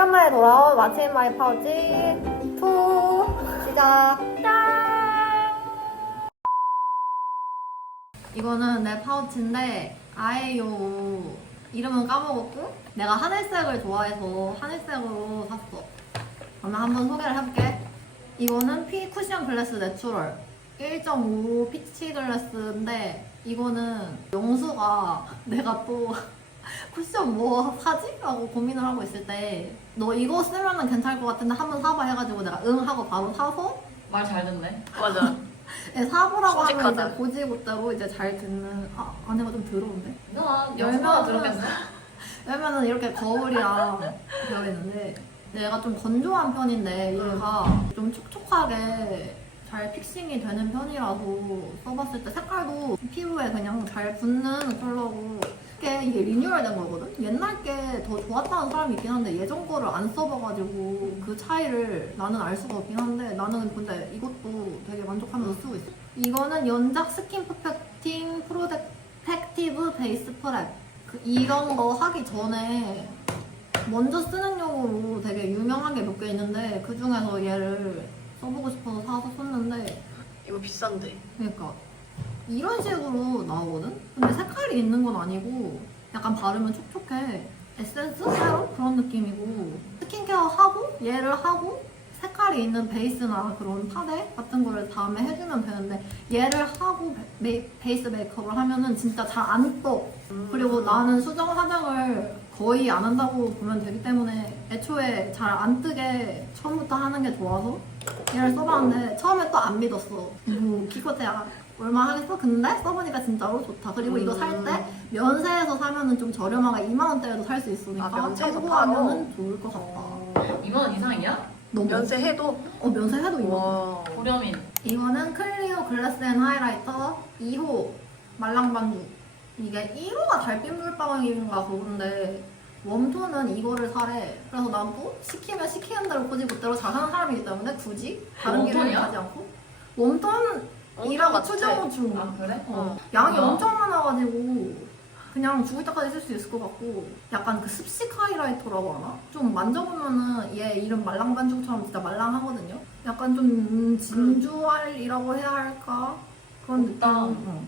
1년 만에 돌아온 마침 마이 파우치. 2 시작. 짠! 이거는 내 파우치인데 아예요 이름은 까먹었고 내가 하늘색을 좋아해서 하늘색으로 샀어. 그러면 한번 소개를 해볼게. 이거는 피 쿠션 글래스 내추럴. 1.5 피치 글래스인데 이거는 영수가 내가 또 쿠션 뭐 사지? 라고 고민을 하고 있을 때 너 이거 쓰면은 괜찮을 것 같은데 한번 사봐 해가지고 내가 응 하고 바로 사서 말 잘 듣네. 맞아. 네, 사보라고 하면 솔직하다. 이제 고지고대로 이제 잘 듣는 아 안에가 좀 더러운데? 나 열면 열면 들었겠어? 왜냐면은 이렇게 거울이랑 되어 있는데 얘가 좀 건조한 편인데 얘가 좀 촉촉하게 잘 픽싱이 되는 편이라서 써봤을 때 색깔도 피부에 그냥 잘 붙는 컬러고 이 게, 이게 리뉴얼된 거거든? 옛날 게 더 좋았다는 사람이 있긴 한데 예전 거를 안 써봐가지고 그 차이를 나는 알 수가 없긴 한데 나는 근데 이것도 되게 만족하면서 쓰고 있어 이거는 연작 스킨 퍼펙팅 프로텍티브 베이스 프랩 그 이런 거 하기 전에 먼저 쓰는 용으로 되게 유명한 게 몇 개 있는데 그 중에서 얘를 써보고 싶어서 사서 썼는데 이거 비싼데. 그러니까 이런 식으로 나오거든? 근데 색깔이 있는 건 아니고 약간 바르면 촉촉해 에센스? 세럼? 그런 느낌이고 스킨케어 하고 얘를 하고 색깔이 있는 베이스나 그런 파데 같은 거를 다음에 해주면 되는데 얘를 하고 베, 베이스 메이크업을 하면은 진짜 잘 안 떠. 그리고 나는 수정 화장을 거의 안 한다고 보면 되기 때문에 애초에 잘 안 뜨게 처음부터 하는 게 좋아서 얘를 써봤는데 처음에 또 안 믿었어. 뭐 기껏해야 얼마 하겠어? 근데 써보니까 진짜로 좋다. 그리고 이거 살 때 면세에서 사면은 좀 저렴하게 2만 원대에도 살 수 있으니까 아, 면세에서 참고하면은 좋을 것 같다. 어. 2만 원 이상이야? 너무 면세해도 어 면세해도 2만 원. 와. 고려민. 이거는 클리오 글래스 앤 하이라이터 2호 말랑반죽 이게 1호가 달빛 물방울인가 그건데 웜톤은 이거를 사래 그래서 난 또 시키면 시키는 대로 굳이 그대로 잘하는 사람이기 때문에 굳이 다른 길을 웜톤이야? 가지 않고 웜톤 이라고 맞지? 투정을 준아 그래? 어, 양이 뭐야? 엄청 많아가지고 그냥 죽을 때까지 쓸 수 있을 것 같고 약간 그 습식 하이라이터라고 하나? 좀 만져보면은 얘 이름 말랑반죽처럼 진짜 말랑하거든요? 약간 좀 음, 진주알이라고 해야 할까? 그런 느낌 좋다. 어.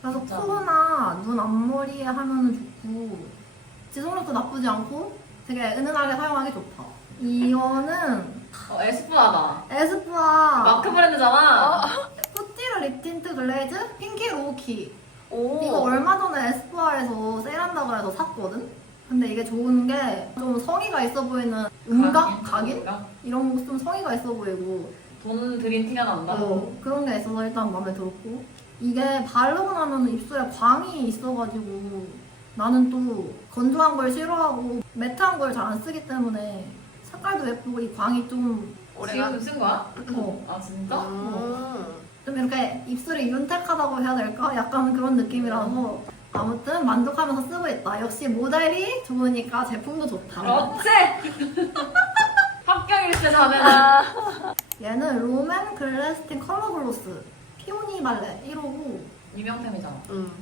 그래서 진짜. 코나 눈 앞머리에 하면은 좋고 지속력도 나쁘지 않고 되게 은은하게 사용하기 좋다 이거는 어 에스쁘아다. 에스쁘아 마크 브랜드잖아. 푸티르 립 틴트 글레이즈 핑키 로키 오. 이거 얼마 전에 에스쁘아에서 세일한다고 해서 샀거든? 근데 이게 좋은 게 좀 성의가 있어 보이는 음각? 각인? 이런 거 좀 성의가 있어 보이고 돈 들인 티가 난다. 어, 그런 게 있어서 일단 마음에 들었고 이게 바르고 나면 입술에 광이 있어가지고 나는 또 건조한 걸 싫어하고 매트한 걸 잘 안 쓰기 때문에 색깔도 예쁘고 이 광이 좀, 오래가. 지금 쓴 거야? 어, 아 진짜? 음. 좀 이렇게 입술이 윤택하다고 해야 될까? 약간 그런 느낌이라서 아무튼 만족하면서 쓰고 있다. 역시 모델이 좋으니까 제품도 좋다. 그렇지. 합격일세. 아. 얘는 롬앤 글래스틴 컬러 글로스 피오니 발레 1호고 유명템이잖아. 음.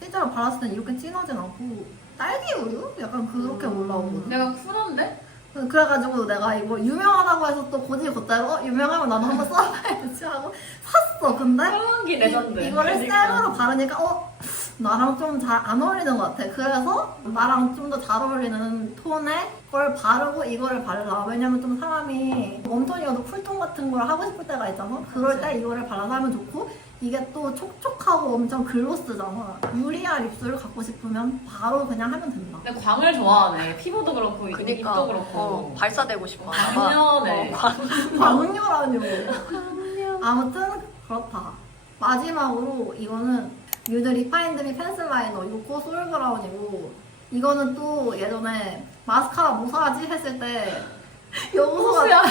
실제로 발랐을 땐 이렇게 진하진 않고 딸기 우유? 약간 그렇게 음. 올라오거든. 내가 쿨한데? 그래가지고 내가 이거 유명하다고 해서 또 고지 곧대로 어, 유명하면 나도 한번 써봐야지 하고 샀어. 근데 쿨기 레전드. 이, 이거를 그러니까. 셀으로 바르니까 어 나랑 좀 잘 안 어울리는 것 같아. 그래서 나랑 좀 더 잘 어울리는 톤의 걸 바르고 이거를 발라. 왜냐면 좀 사람이 웜톤이어도 쿨톤 같은 걸 하고 싶을 때가 있잖아. 그럴 때 이거를 발라서 하면 좋고 이게 또 촉촉하고 엄청 글로스잖아. 유리알 입술을 갖고 싶으면 바로 그냥 하면 된다. 근데 광을 좋아하네. 피부도 그렇고 그니까. 입도 그렇고. 어, 발사되고 싶어. 당연해. 어, 광- 광녀라뇨. 아무튼 그렇다. 마지막으로 이거는 뉴드 리파인드 미 펜슬 라이너 요코 소울 브라운이고 이거는 또 예전에 마스카라 뭐 사지 했을 때 여우소가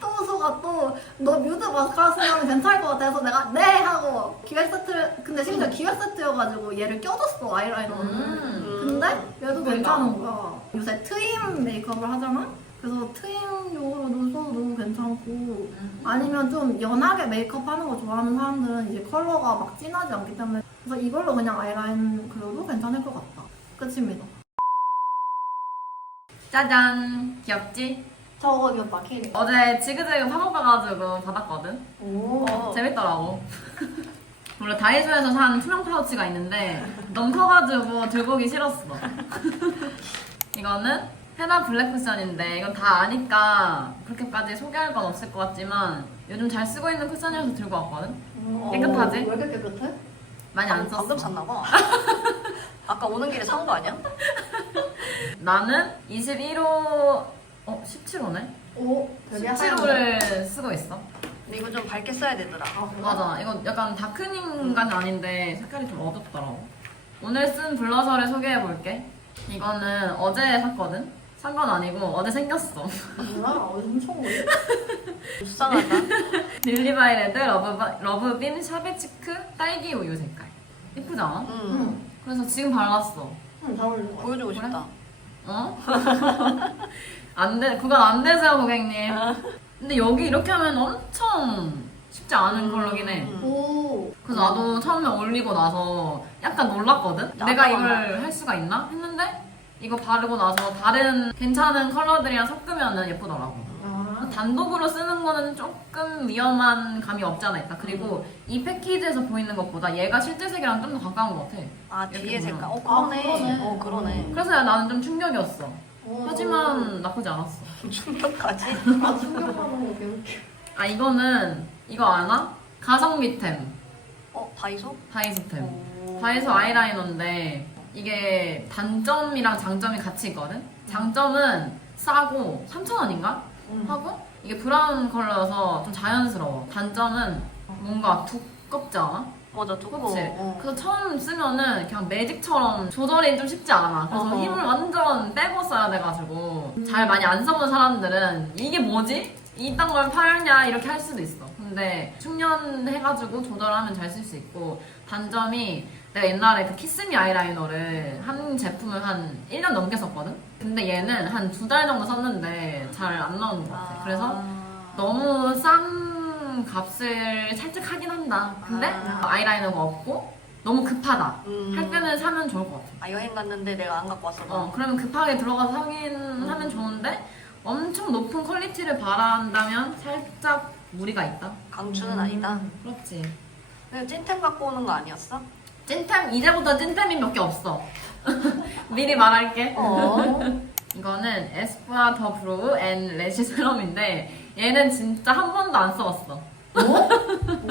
또 소가 또 너 뮤드 마스카라 쓰면 괜찮을 것 같아서 내가 네 하고 기획 세트 근데 심지어 기획 세트여가지고 얘를 껴줬어 아이라이너를 음. 근데 얘도 머리가. 괜찮은 거야. 요새 트임 메이크업을 하잖아? 그래서 트임용으로도 써도 괜찮고 음. 아니면 좀 연하게 메이크업 하는 거 좋아하는 사람들은 이제 컬러가 막 진하지 않기 때문에 그래서 이걸로 그냥 아이라인 그려도 괜찮을 것 같다. 끝입니다. 짜잔 귀엽지? 저거 귀엽다 키링. 어제 지그재그 팝업 가가지고 받았거든 오. 어. 재밌더라고 원래 다이소에서 산 투명 파우치가 있는데 너무 커가지고 들고 오기 싫었어 이거는 헤나 블랙 쿠션인데 이건 다 아니까 그렇게까지 소개할 건 없을 것 같지만 요즘 잘 쓰고 있는 쿠션이라서 들고 왔거든 깨끗하지? 왜 이렇게 깨끗해? 많이 안 방- 방금 썼어 샀나 봐. 아까 오는 길에 산 거 아니야? 나는 21호 어 17호네? 오. 되게 하얀데. 17호를 쓰고 있어 근데 이거 좀 밝게 써야 되더라. 아 그래? 맞아. 이거 약간 다크닝까지 아닌데 색깔이 좀 어둡더라고. 오늘 쓴 블러셔를 소개해 볼게. 이거는 어제 샀거든? 산 건 아니고 어제 생겼어. 뭐야? 엄청 오래. 불쌍하다. 릴리바이 레드 러브, 러브빔 샤베치크 딸기 우유 색깔. 예쁘지 않아? 응. 응. 그래서 지금 발랐어. 응, 잘 어울리는 같아. 보여주고 그래? 싶다. 어? 안 돼. 그건 안 되세요, 고객님. 근데 여기 이렇게 하면 엄청 쉽지 않은 컬러긴 해. 음. 오. 그래서 나도 처음에 올리고 나서 약간 놀랐거든? 나도 내가 안 이걸 할 수가 있나? 했는데 이거 바르고 나서 다른 괜찮은 컬러들이랑 섞으면 예쁘더라고. 아. 단독으로 쓰는 거는 조금 위험한 감이 없지 않아 있다. 그리고 이 패키지에서 보이는 것보다 얘가 실제 색이랑 좀 더 가까운 것 같아. 아 이렇게 뒤에 보면. 색깔. 어 아, 그러네. 그러네. 어 그러네. 그래서 나는 좀 충격이었어. 오. 하지만 나쁘지 않았어. 충격까지. 아 충격받는 거 개웃겨. 아 이거는 이거 아나? 가성비템. 어 다이소? 다이소템. 오. 다이소 아이라이너인데 이게 단점이랑 장점이 같이 있거든? 장점은 싸고 3,000원인가? 응. 하고 이게 브라운 컬러여서 좀 자연스러워. 단점은 뭔가 두껍지 않아? 맞아 두꺼워. 그치? 어. 그래서 처음 쓰면은 그냥 매직처럼 조절이 좀 쉽지 않아. 그래서 어허. 힘을 완전 빼고 써야 돼가지고 잘 많이 안 써본 사람들은 이게 뭐지? 이딴 걸 팔냐 이렇게 할 수도 있어. 근데 충전해가지고 조절하면 잘 쓸 수 있고 단점이 내가 옛날에 그 키스미 아이라이너를 한 제품을 한 1년 넘게 썼거든? 근데 얘는 한 두 달 정도 썼는데 잘 안 나오는 것 같아. 그래서 너무 싼 값을 살짝 하긴 한다. 근데 아. 아 이라이너가 없고 너무 급하다. 음. 할 때는 사면 좋을 것 같아. 아 여행 갔는데 내가 안 갖고 왔어. 어, 그러면 급하게 들어가서 사긴 하면 좋은데 엄청 높은 퀄리티를 바란다면 살짝 무리가 있다. 강추는 아니다. 그렇지. 찐템 갖고 오는 거 아니었어? 찐템 이제부터 찐템이 몇 개 없어. 미리 말할게. 어. 이거는 에스쁘아 더 브로우 앤 레시 세럼인데 얘는 진짜 한 번도 안 써봤어. 뭐?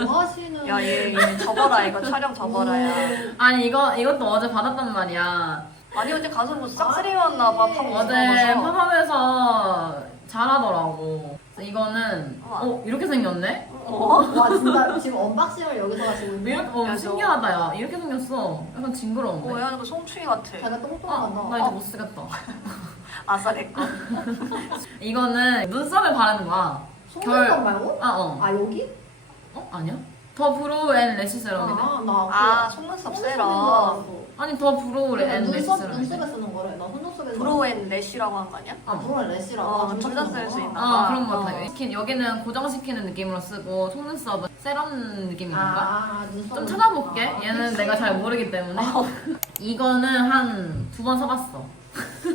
뭐 하시는? 야 얘 얘 접어라 이거 촬영 접어라 야. 아니 이거 이것도 어제 받았단 말이야. 아니 근데 가서 뭐 싹쓸이 왔나 봐. 팝업 어제 들어가서. 팝업에서 잘하더라고. 그래서 이거는 우와. 어 이렇게 생겼네? 어? 와 진짜 지금 언박싱을 여기서 이렇게 어, 야, 저- 신기하다 야. 이렇게 생겼어. 약간 징그러운데. 어, 야, 이거 송충이 같아. 자기가 아, 똥똥하다. 나 이제 못 쓰겠다. 아싸, 내 거. 이거는 눈썹에 바르는 거야. 속눈썹 말고? 아 어. 아 여기? 어 아니야? 더 브로우 앤 레시 세럼이네. 아, 나 아, 그 속눈썹 세라. 알았어. 아니 더 브로우 앤 레시 눈썹 세럼이네. 눈썹에 쓰는 거래. 나 속눈썹에 브로우앤 래쉬라고 한 거 아니야? 아 브로우 래시라고. 어, 아, 둘다쓸수 거구나. 있나? 아 아, 그런 거 어. 같아. 스킨 여기는 고정시키는 느낌으로 쓰고 속눈썹은 세럼 느낌인가? 아, 눈썹. 좀 찾아볼게. 아, 얘는 내가 잘 모르기 때문에. 이거는 한 두 번 써봤어.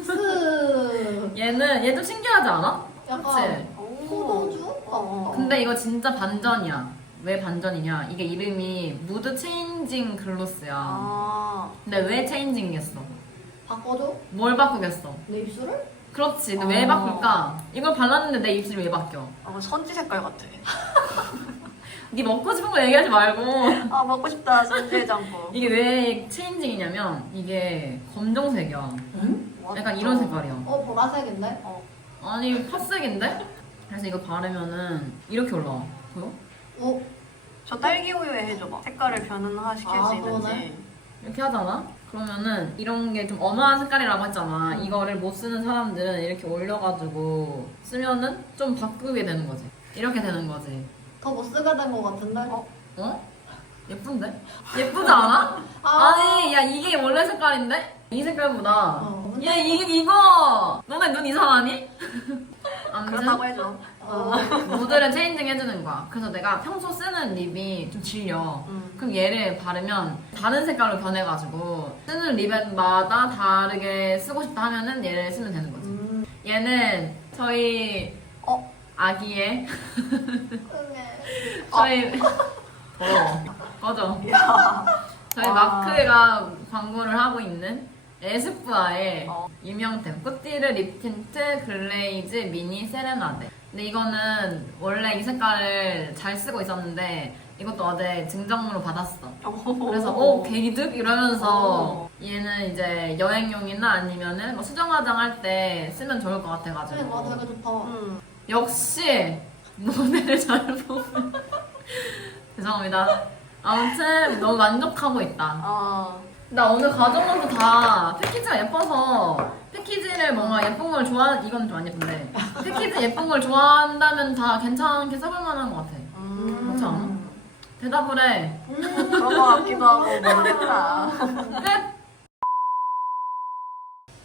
스. 얘는 얘도 신기하지 않아? 약간? 어. 근데 이거 진짜 반전이야. 왜 반전이냐? 이게 이름이 무드 체인징 글로스야. 아. 근데 왜 체인징이겠어? 바꿔줘? 뭘 바꾸겠어? 내 입술을? 그렇지. 근데 왜 어. 바꿀까? 이걸 발랐는데 내 입술이 왜 바뀌어? 어, 선지 색깔 같아. 네 먹고 싶은 거 얘기하지 말고. 아, 먹고 싶다, 선지 해장국. 이게 왜 체인징이냐면 이게 검정색이야. 응? 약간 이런 색깔이야. 어 보라색인데? 아니 팥색인데? 그래서 이거 바르면은 이렇게 올라와. 보여? 어? 저 딸기 우유에 해줘봐. 색깔을 변화시킬 아, 수 있는지. 그러네. 이렇게 하잖아? 그러면은 이런 게좀 어마한 색깔이라고 했잖아. 이거를 못 쓰는 사람들은 이렇게 올려가지고 쓰면은 좀 바꾸게 되는 거지. 이렇게 되는 거지. 더 못 쓰게 된거 같은데? 어? 어? 예쁜데? 예쁘지 않아? 아니, 야, 이게 원래 색깔인데? 이 색깔보다. 어, 야, 이게 이거! 너네 눈 이상하니? 그렇다고 해줘. 어. 무드를 체인징 해주는 거야. 그래서 내가 평소 쓰는 립이 좀 질려. 음. 그럼 얘를 바르면 다른 색깔로 변해가지고 쓰는 립마다 다르게 쓰고 싶다 하면은 얘를 쓰면 되는 거지. 음, 얘는 저희 어? 아기의 저희 더러워 꺼져 저희 아. 마크가 광고를 하고 있는 에스쁘아의 어. 유명템 꾸띠르 립 틴트 글레이즈 미니 세레나데 근데 이거는 원래 이 색깔을 잘 쓰고 있었는데 이것도 어제 증정으로 받았어 그래서 오 개이득 이러면서 어. 얘는 이제 여행용이나 아니면은 뭐 수정 화장할 때 쓰면 좋을 것 같아가지고 네, 와 되게 좋다. 음. 역시 노래를 잘 보면 죄송합니다. 아무튼 너무 만족하고 있다. 아. 나 오늘 것도 다 패키지가 예뻐서 패키지를 뭔가 예쁜 걸 좋아 이건 좀 안 예쁜데 패키지 예쁜 걸 좋아한다면 다 괜찮게 써볼 만한 것 같아. 음. 그렇지 않아? 대답을 해. 그런 거 같기도 하고 모르겠다. 끝.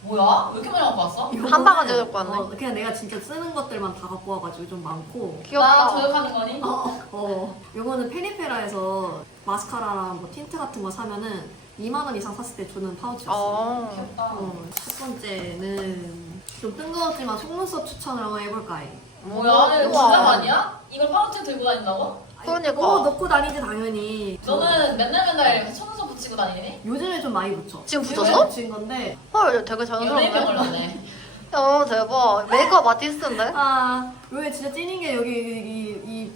뭐야? 왜 이렇게 많이 갖고 왔어? 한 바가지 갖고 왔네. 어, 그냥 내가 진짜 쓰는 것들만 다 갖고 와가지고 좀 많고. 귀엽다. 저격하는 거니? 어, 어. 요거는 페리페라에서 마스카라랑 뭐 틴트 같은 거 사면은 2만 원 이상 샀을 때 주는 파우치였어. 어. 귀엽다. 어, 첫 번째는 좀 뜬금없지만 속눈썹 추천을 한번 해볼까 해. 뭐야? 이거 우와. 진짜 많이야? 이걸 파우치에 들고 다닌다고? 그러니까. 어, 넣고 다니지 당연히. 너는 맨날 맨날 속눈썹 붙이고 다니니? 요즘에 좀 많이 붙여. 지금 붙였어? 붙인 건데. 헐, 되게 연예인병 자연스럽네. 걸렸네. 어, 대박. 메이크업 아티스트인데? 아, 여기 진짜 찐인 게 여기 이,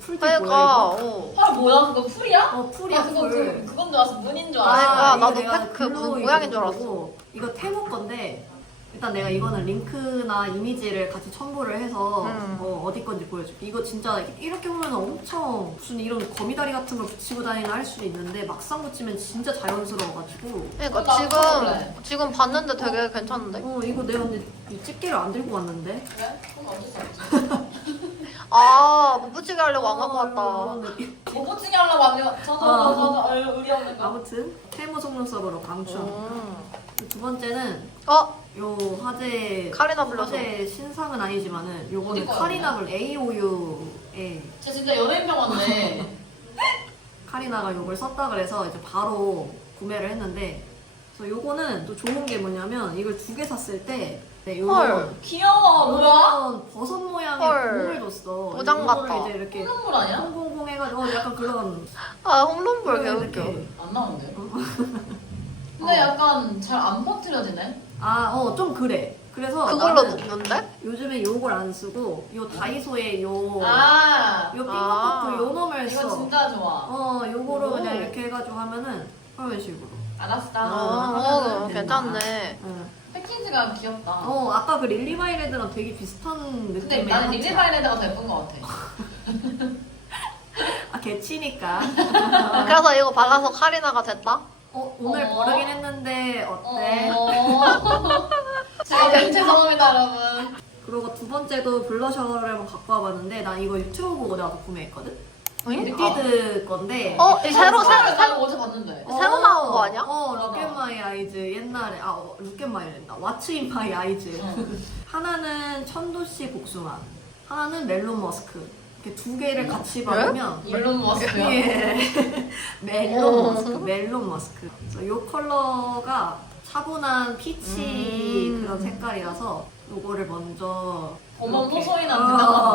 이 풀이 그러니까, 뭐야? 어. 헐 뭐야? 그거 풀이야? 어, 풀이야 아, 그거 풀. 그, 그건 줄 알았어. 문인 줄 아, 알았어. 그러니까 이거 나도 내가 팩- 그 글로 모양인 줄 알았어. 보고 이거 테무 건데 일단 내가 이거는 링크나 이미지를 같이 첨부를 해서 음. 어, 디 건지 보여줄게. 이거 진짜 이렇게 보면 엄청 무슨 이런 거미다리 같은 걸 붙이고 다니나 할 수도 있는데 막상 붙이면 진짜 자연스러워가지고 그러니까 지금. 지금 봤는데 되게 괜찮은데? 어 이거 내가 근데 이 집게를 안 들고 왔는데 그래? 그건 어쩔 수 없지. 아, 못 붙이게 하려고 안 갖고 어, 왔다. 못 붙이게 하려고 안 해요. 저도 어. 저도 저도 의리 없는 거. 아무튼 테무 속눈썹으로 강추. 음. 두 번째는 어, 요 화제 카리나 불러서. 화제 신상은 아니지만은 요거는 어디 카리나블 AOU에 쟤 진짜 연예인병 왔네. 카리나가 요걸 썼다 그래서 이제 바로 구매를 했는데 그래서 요거는 또 좋은 게 뭐냐면 이걸 두 개 샀을 때 네, 헐. 요런 귀여워. 뭐야? 버섯 모양의 헐. 공을 줬어. 도장 같다. 이제 이렇게 콩나물 아니야? 콩콩콩 해가지고 어, 약간 그런 아, 홈런볼 이렇게. 개웃겨. 안 나오는데. 어. 근데 약간 잘 안 퍼뜨려지네. 아, 어, 좀 그래. 그래서 그걸로 나는 묶는데? 요즘에 요걸 안 쓰고 요 다이소에 요, 아, 요 아. 핑거커프 요 놈을 이거 써. 진짜 좋아. 어, 요거로 오. 그냥 이렇게 해가지고 하면은 그런 식으로. 알았어. 아, 어, 된다. 괜찮네. 응. 패키지가 귀엽다. 어, 아까 그 릴리 바이레드랑 되게 비슷한 근데 느낌의 나는 하트야. 릴리 바이레드가 더 예쁜 것 같아. 아, 개치니까. 그래서 이거 발라서 카리나가 됐다? 어, 오늘 어. 버르긴 했는데 어때? 어. 제가 너무 죄송합니다, 여러분. 그리고 두 번째도 블러셔를 한번 갖고 와봤는데 난 이거 유튜브 보고 나도 구매했거든? 응? 리퀴드 건데 어, 이 새로, 새로. 어제 봤는데. 새로 나온 거 아니야? 어, 맞아. 룩앤마이 아이즈 옛날에 아 어, 룩앤마이 된다 왓츠 인 마이 아이즈 응. 하나는 천도씨 복숭아 하나는 멜론 머스크 이렇게 두 개를 같이 네? 바르면 일론 머스크요. 예. 멜론 어. 머스크, 멜론 머스크. 그래서 이 컬러가 차분한 피치 음. 그런 색깔이라서 요거를 먼저 어머, 이렇게, 어, 대단하네.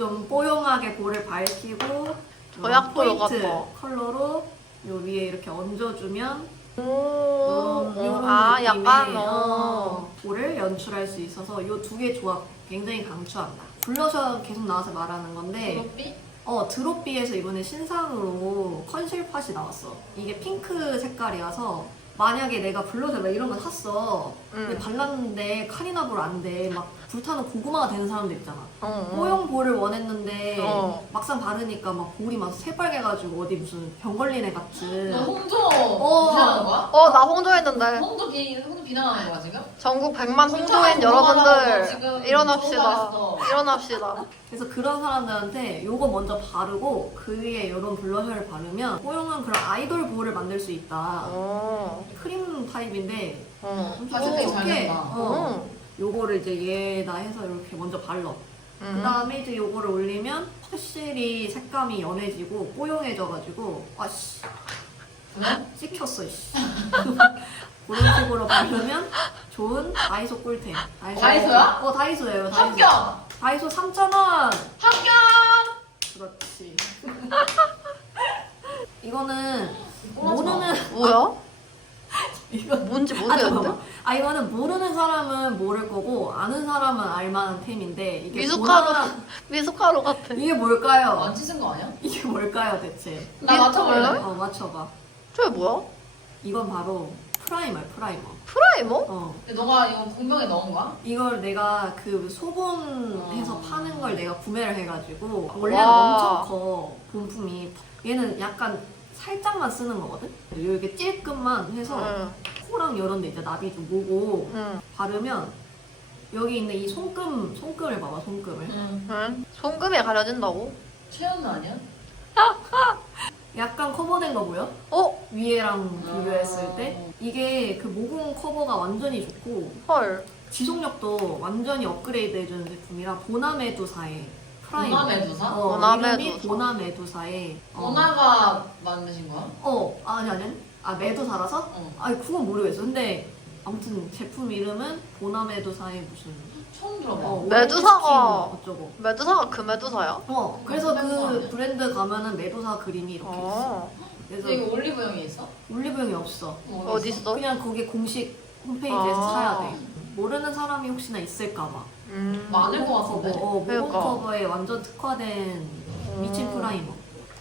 좀 뽀용하게 볼을 밝히고 저약 보여 포인트. 컬러로 요 위에 이렇게 얹어주면 오, 요런, 오, 요런 아, 느낌의, 약간, 어. 어, 볼을 연출할 수 있어서 요 두 개 조합 굉장히 강추한다. 블러셔 계속 나와서 말하는 건데 드롭비? 어 드롭비에서 이번에 신상으로 컨실 팟이 나왔어. 이게 핑크 색깔이라서 만약에 내가 블러셔 막 이런 거 샀어. 근데 응. 발랐는데 카리나볼 안 돼. 막 불타는 고구마가 되는 사람들 있잖아. 어, 어. 뽀용 볼을 원했는데 어. 막상 바르니까 막 볼이 막 새빨개가지고 어디 무슨 병 걸린 애 같은. 너 홍조 어. 비난하는 거야? 어, 나 홍조했는데. 홍조 비, 홍조 비난하는 거야, 지금? 전국 100만 홍조인 여러분들 지금 일어납시다. 일어납시다. 그래서 그런 사람들한테 요거 먼저 바르고 그 위에 이런 블러셔를 바르면 뽀용은 그런 아이돌 볼을 만들 수 있다. 어, 크림 타입인데 어. 좀 발색 되게 잘 촉촉해. 된다. 어. 음. 요거를 이제 얘다 해서 이렇게 먼저 발라. 그 음. 다음에 이제 요거를 올리면 확실히 색감이 연해지고 뽀용해져가지고 아씨 그래? 찍혔어 씨. 그런 식으로 바르면 좋은 다이소 꿀템. 다이소. 다이소야? 어 다이소예요. 다이소. 합격! 다이소 3,000원. 합격! 그렇지. 이거는 모르는 뭐야? 이거 뭔지 아, 모르겠는데? 잠깐만. 아 이거는 모르는 사람은 모를 거고 아는 사람은 알만한 템인데 이게 미숫가루 보나마나- 미숫가루 같아. 이게 뭘까요? 안 찢은 거 아니야? 이게 뭘까요 대체? 나 맞춰볼래? 어 맞춰봐. 저게 뭐야? 이건 바로 프라이머 프라이머. 프라이머? 어 근데 너가 이거 공병에 넣은 거야? 이걸 내가 그 소분해서 어. 파는 걸 내가 구매를 해가지고 원래는 와. 엄청 커 본품이 얘는 약간 살짝만 쓰는 거거든. 이렇게 찔끔만 해서 응. 코랑 이런 데 이제 나비 좀 모고 응. 바르면 여기 있는 이 손금 손금을 봐봐 손금을 응. 응. 손금에 가려진다고? 최연나 아니야? 약간 커버된 거 보여? 어? 위에랑 비교했을 아. 때 이게 그 모공 커버가 완전히 좋고 헐. 지속력도 완전히 업그레이드 해주는 제품이라 보나메두사의 프라이머 보나메두사? 어, 보나메두사. 이름이 보나 메두사의 어, 원아가 만드신 거야? 어 아니 아니 아 메두사라서? 어. 아니 그건 모르겠어 근데 아무튼 제품 이름은 보나 메두사의 무슨 처음 들어봐. 어, 메두사가- 오렌지 어쩌고 메두사가 그 메두사야? 어 그래서 메두사 그? 브랜드 가면은 메두사 그림이 이렇게 있어 어. 그래서 근데 이거 올리브영에 있어? 올리브영이 없어 뭐 어디 있어? 그냥 거기 공식 홈페이지에서 아. 사야 돼 모르는 사람이 혹시나 있을까봐 음. 많을 것 같은데. 어, 모공 그러니까. 커버에 완전 특화된 미친 음. 프라이머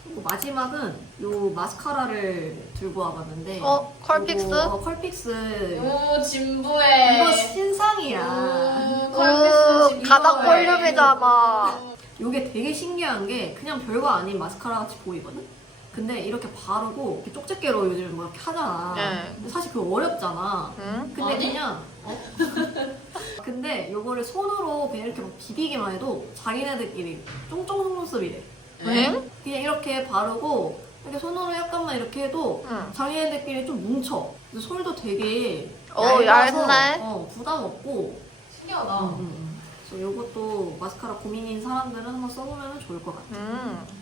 그리고 마지막은 요 마스카라를 들고 와봤는데 어? 컬픽스? 요거, 어, 컬픽스 오 진부해. 이거 신상이야 오, 오, 컬피스 진부해. 가닥 볼륨이잖아. 요게 되게 신기한 게 그냥 별거 아닌 마스카라 같이 보이거든? 근데 이렇게 바르고 이렇게 쪽집게로 요즘 뭐 이렇게 하잖아 네. 근데 사실 그거 어렵잖아 응? 근데 아니? 그냥 어? 근데 요거를 손으로 그냥 이렇게 막 비비기만 해도 자기네들끼리 쫑쫑 속눈썹이래 응? 그냥 이렇게 바르고 이렇게 손으로 약간만 이렇게 해도 응. 자기네들끼리 좀 뭉쳐 근데 솔도 되게 어, 얇아서 얇네. 어, 부담 없고 신기하다. 음, 음, 음. 그래서 요것도 마스카라 고민인 사람들은 한번 써보면 좋을 것 같아요 음.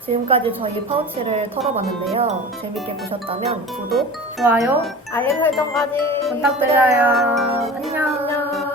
지금까지 저희 파우치를 털어봤는데요. 재밌게 보셨다면 구독, 좋아요, 알림 설정까지 부탁드려요. 안녕